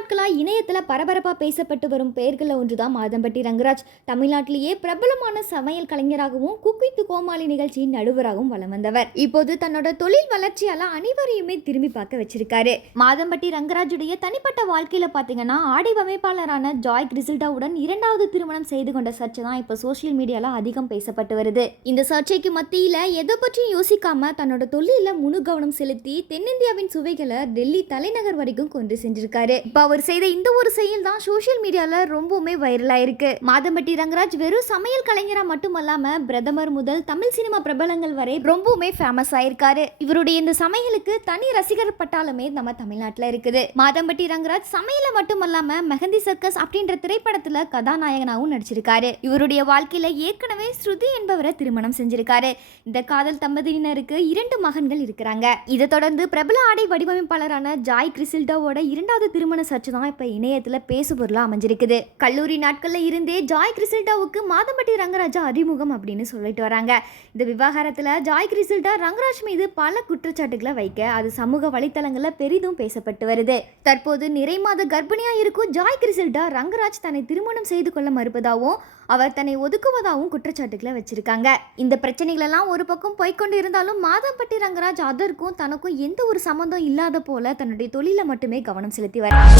நாட்களாக இணையத்தில் பரபரப்பாக பேசப்பட்டு வரும் பெயர்களில் ஒன்று தான் மாதம்பட்டி ரங்கராஜ். தமிழ்நாட்டிலேயே பிரபலமான சமையல் கலைஞராகவும் குக்கித்து கோமாளி நிகழ்ச்சியின் நடுவராகவும் வலம் வந்தவர். இப்போது தன்னோட தொழில் வளர்ச்சியால் அனைவரையுமே திரும்பி பார்க்க வச்சிருக்காரு. மாதம்பட்டி ரங்கராஜுடைய தனிப்பட்ட வாழ்க்கையில் பார்த்தீங்கன்னா ஆடை அமைப்பாளரான ஜாய் கிரிசில்டாவுடன் இரண்டாவது திருமணம் செய்து கொண்ட சர்ச்சை தான் இப்போ சோசியல் மீடியால அதிகம் பேசப்பட்டு வருது. இந்த சர்ச்சைக்கு மத்தியில் எதை பற்றியும் யோசிக்காம தன்னோட தொழிலில் முழு கவனம் செலுத்தி தென்னிந்தியாவின் சுவைகளை டெல்லி தலைநகர் வரைக்கும் கொண்டு சென்றிருக்காரு இப்போ அவர் செய்த இந்த ஒரு செயல் தான் சோஷியல் மீடியால ரொம்பவுமே வைரலா இருக்கு மாதம்பட்டி ரங்கராஜ் வெறும் சமையல் கலைஞரா மட்டுமல்லாம பிரதமர் முதல் தமிழ் சினிமா பிரபலங்கள் வரை ரொம்பவுமே ஃபேமஸ் ஆயிருக்காரு. இவருடைய இந்த சமையலுக்கு தனி ரசிகர் பட்டாலுமே நம்ம தமிழ்நாட்டில் இருக்குது. மாதம்பட்டி ரங்கராஜ் சமையல மட்டுமல்லாம மெஹந்தி சர்க்கஸ் அப்படின்ற திரைப்படத்துல கதாநாயகனாகவும் நடிச்சிருக்காரு. இவருடைய வாழ்க்கையில ஏற்கனவே ஸ்ருதி என்பவரை திருமணம் செஞ்சிருக்காரு. இந்த காதல் தம்பதியினருக்கு இரண்டு மகன்கள் இருக்கிறாங்க. இதை தொடர்ந்து பிரபல ஆடை வடிவமைப்பாளரான ஜாய் கிறிசில்டோவோட இரண்டாவது திருமண சர்ச்சை தான் இப்போ இணையத்தில் பேசுபொருளாக அமைஞ்சிருக்குது. கல்லூரி நாட்களில் இருந்தே ஜாய் கிறிசில்டாவுக்கு மாதம்பட்டி ரங்கராஜா அறிமுகம் அப்படின்னு சொல்லிட்டு வராங்க. இந்த விவகாரத்தில் ஜாய் கிறிசில்டா ரங்கராஜ் மீது பல குற்றச்சாட்டுகளை வைக்க அது சமூக வலைத்தளங்களில் பெரிதும் பேசப்பட்டு வருது. தற்போது நிறை மாத கர்ப்பிணியாக இருக்கும் ஜாய் கிறிசில்டா ரங்கராஜ் தன்னை திருமணம் செய்து கொள்ள மறுப்பதாகவும் அவர் தன்னை ஒதுக்குவதாகவும் குற்றச்சாட்டுகளை வச்சிருக்காங்க. இந்த பிரச்சனைகளெல்லாம் ஒரு பக்கம் போய்க்கொண்டு இருந்தாலும் மாதம்பட்டி ரங்கராஜ் அதற்கும் தனக்கும் எந்த ஒரு சம்மந்தம் இல்லாத போல தன்னுடைய தொழிலை மட்டுமே கவனம் செலுத்தி வர